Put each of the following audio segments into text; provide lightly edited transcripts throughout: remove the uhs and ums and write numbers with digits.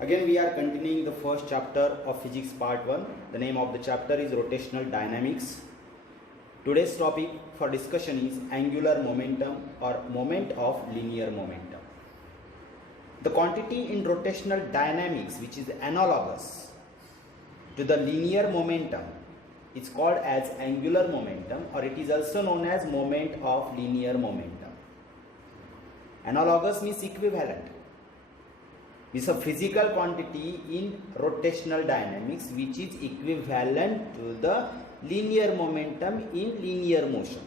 Again, we are continuing the first chapter of physics part 1. The name of the chapter is rotational dynamics. Today's topic for discussion is angular momentum or moment of linear momentum. The quantity in rotational dynamics which is analogous to the linear momentum is called as angular momentum, or it is also known as moment of linear momentum. Analogous means equivalent. Is a physical quantity in rotational dynamics which is equivalent to the linear momentum in linear motion.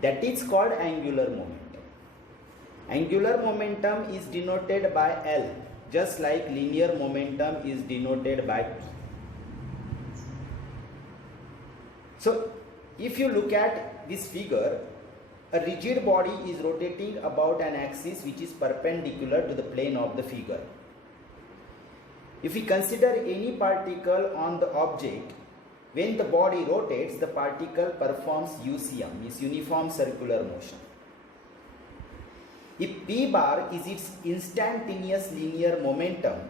That is called angular momentum. Angular momentum is denoted by L, just like linear momentum is denoted by P. So, if you look at this figure, a rigid body is rotating about an axis which is perpendicular to the plane of the figure. If we consider any particle on the object, when the body rotates, the particle performs UCM, is uniform circular motion. If P bar is its instantaneous linear momentum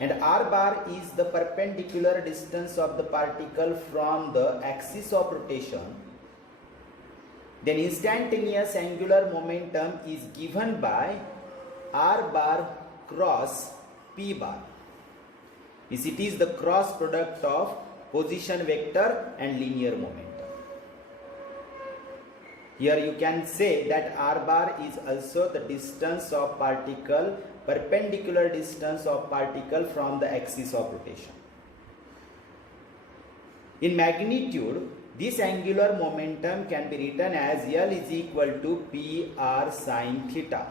and R bar is the perpendicular distance of the particle from the axis of rotation, then instantaneous angular momentum is given by R bar cross P bar. It is the cross product of position vector and linear momentum. Here you can say that R bar is also the distance of particle, perpendicular distance of particle from the axis of rotation. In magnitude, this angular momentum can be written as L is equal to PR sine theta.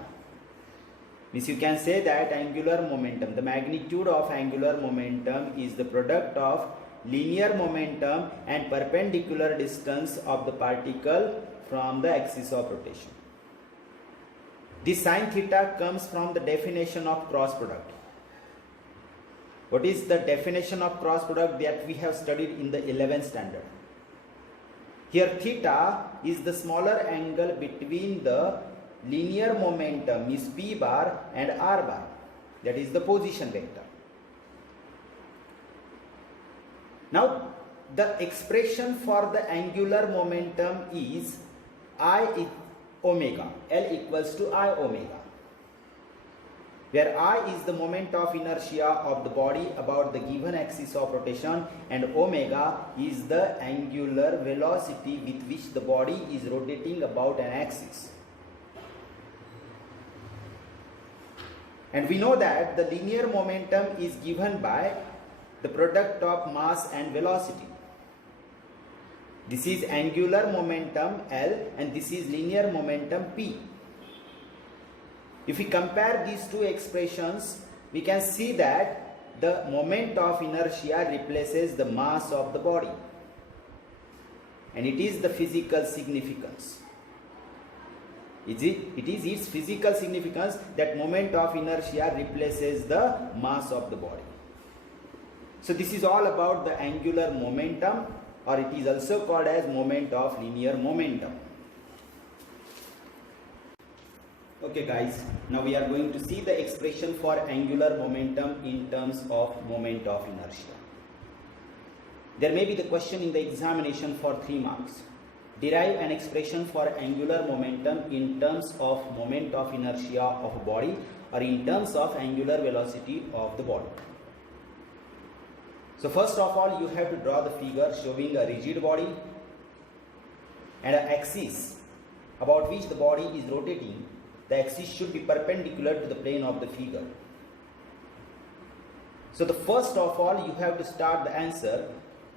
Means you can say that angular momentum, the magnitude of angular momentum is the product of linear momentum and perpendicular distance of the particle from the axis of rotation. This sine theta comes from the definition of cross product. What is the definition of cross product that we have studied in the 11th standard? Here theta is the smaller angle between the linear momentum is P bar and R bar, that is the position vector. Now the expression for the angular momentum is I omega, L equals to I omega, where I is the moment of inertia of the body about the given axis of rotation and omega is the angular velocity with which the body is rotating about an axis. And we know that the linear momentum is given by the product of mass and velocity. This is angular momentum L and this is linear momentum P. If we compare these two expressions, we can see that the moment of inertia replaces the mass of the body, and it is the physical significance. It is its physical significance that moment of inertia replaces the mass of the body. So this is all about the angular momentum, or it is also called as moment of linear momentum. Okay guys, now we are going to see the expression for angular momentum in terms of moment of inertia. There may be the question in the examination for 3 marks. Derive an expression for angular momentum in terms of moment of inertia of a body or in terms of angular velocity of the body. So first of all, you have to draw the figure showing a rigid body and an axis about which the body is rotating. The axis should be perpendicular to the plane of the figure. So the first of all, you have to start the answer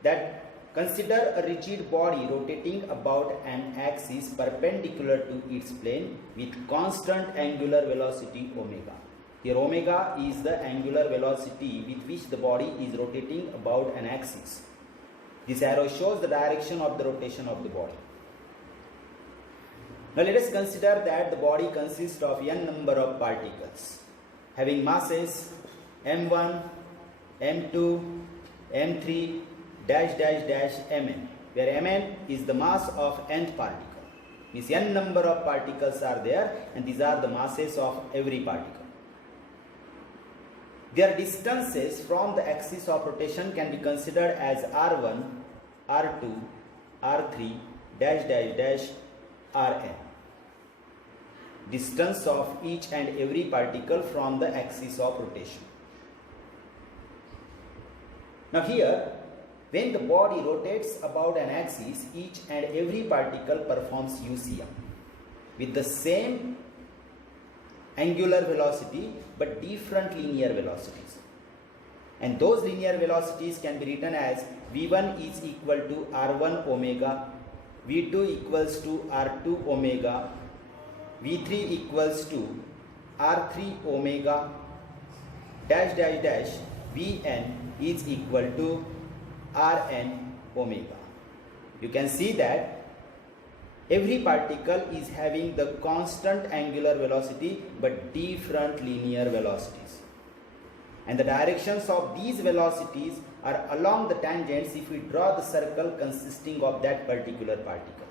that consider a rigid body rotating about an axis perpendicular to its plane with constant angular velocity omega. Here omega is the angular velocity with which the body is rotating about an axis. This arrow shows the direction of the rotation of the body. Now let us consider that the body consists of n number of particles having masses m1, m2, m3, dash dash dash mn, where mn is the mass of nth particle. Means n number of particles are there and these are the masses of every particle. Their distances from the axis of rotation can be considered as r1, r2, r3, dash dash dash rn. Distance of each and every particle from the axis of rotation. Now here, when the body rotates about an axis, each and every particle performs UCM with the same angular velocity but different linear velocities. And those linear velocities can be written as V1 is equal to R1 omega, V2 equals to R2 omega, V3 equals to R3 omega, dash dash dash Vn is equal to Rn omega. You can see that every particle is having the constant angular velocity but different linear velocities. And the directions of these velocities are along the tangents if we draw the circle consisting of that particular particle.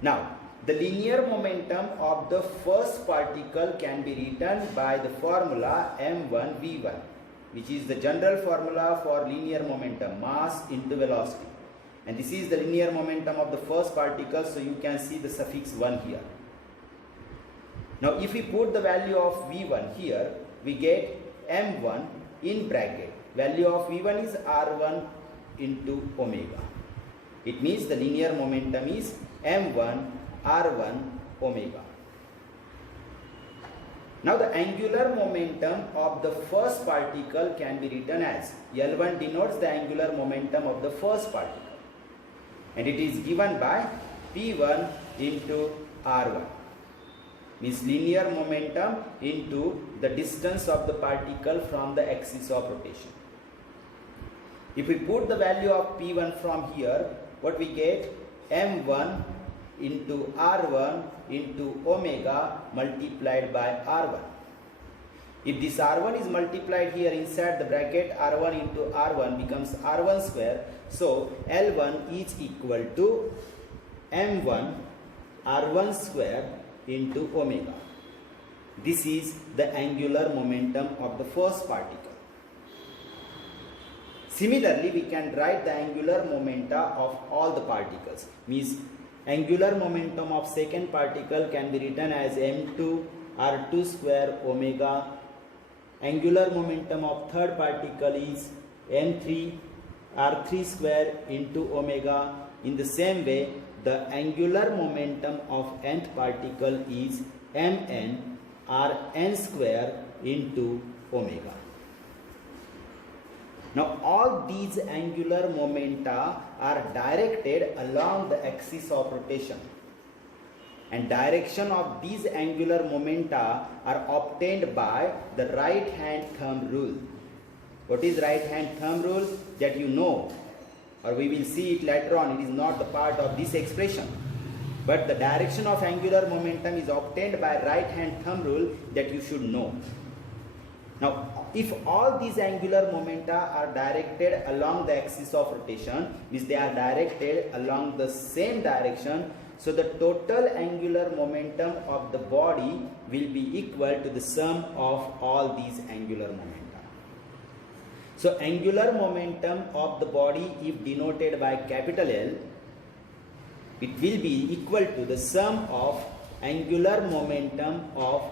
Now, the linear momentum of the first particle can be written by the formula m1v1, which is the general formula for linear momentum, mass into velocity. And this is the linear momentum of the first particle, so you can see the suffix 1 here. Now if we put the value of v1 here, we get m1 in bracket. Value of v1 is r1 into omega. It means the linear momentum is m1 r1 omega. Now the angular momentum of the first particle can be written as L1 denotes the angular momentum of the first particle, and it is given by P1 into R1, means linear momentum into the distance of the particle from the axis of rotation. If we put the value of P1 from here, what we get? M1 into R1 into omega multiplied by R1. If this R1 is multiplied here inside the bracket, R1 into R1 becomes R1 square. So L1 is equal to M1 R1 square into omega. This is the angular momentum of the first particle. Similarly, we can write the angular momenta of all the particles. Means angular momentum of second particle can be written as m2 r2 square omega. Angular momentum of third particle is m3 r3 square into omega. In the same way, the angular momentum of nth particle is mn rn square into omega. Now all these angular momenta are directed along the axis of rotation, and direction of these angular momenta are obtained by the right hand thumb rule. What is right hand thumb rule? That you know, or we will see it later on. It is not the part of this expression, but the direction of angular momentum is obtained by right hand thumb rule that you should know. Now, if all these angular momenta are directed along the axis of rotation, means they are directed along the same direction, so the total angular momentum of the body will be equal to the sum of all these angular momenta. So angular momentum of the body, if denoted by capital L, it will be equal to the sum of angular momentum of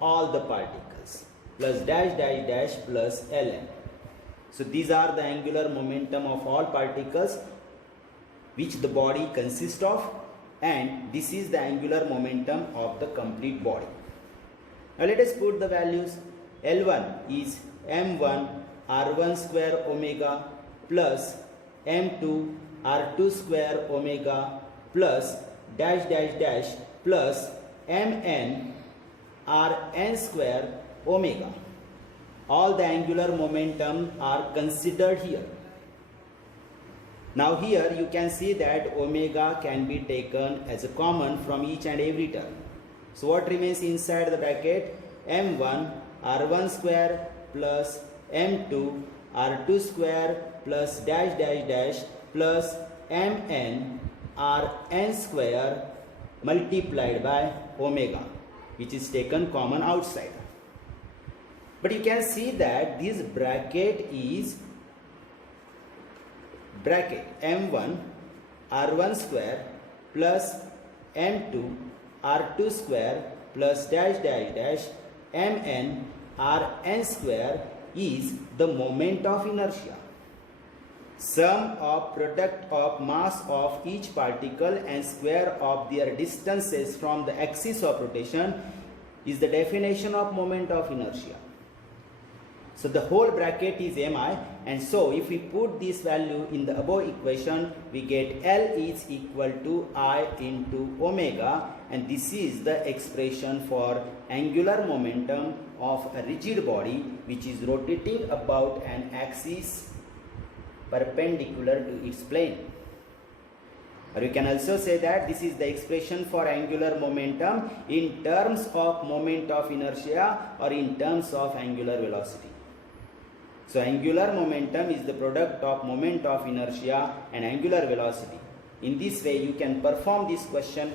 all the particles plus dash dash dash plus Ln. So these are the angular momentum of all particles which the body consists of, and this is the angular momentum of the complete body. Now let us put the values. L1 is m1 r1 square omega plus m2 r2 square omega plus dash dash dash plus mn rn square omega. All the angular momentum are considered here. Now here you can see that omega can be taken as a common from each and every term. So what remains inside the bracket? m1 r1 square plus m2 r2 square plus dash dash dash plus mn rn square multiplied by omega, which is taken common outside. But you can see that this bracket is bracket m1 r1 square plus m2 r2 square plus dash dash dash mn rn square is the moment of inertia. Sum of product of mass of each particle and square of their distances from the axis of rotation is the definition of moment of inertia. So the whole bracket is mi, and so if we put this value in the above equation, we get L is equal to I into omega, and this is the expression for angular momentum of a rigid body which is rotating about an axis perpendicular to its plane. Or you can also say that this is the expression for angular momentum in terms of moment of inertia or in terms of angular velocity. So angular momentum is the product of moment of inertia and angular velocity. In this way you can perform this question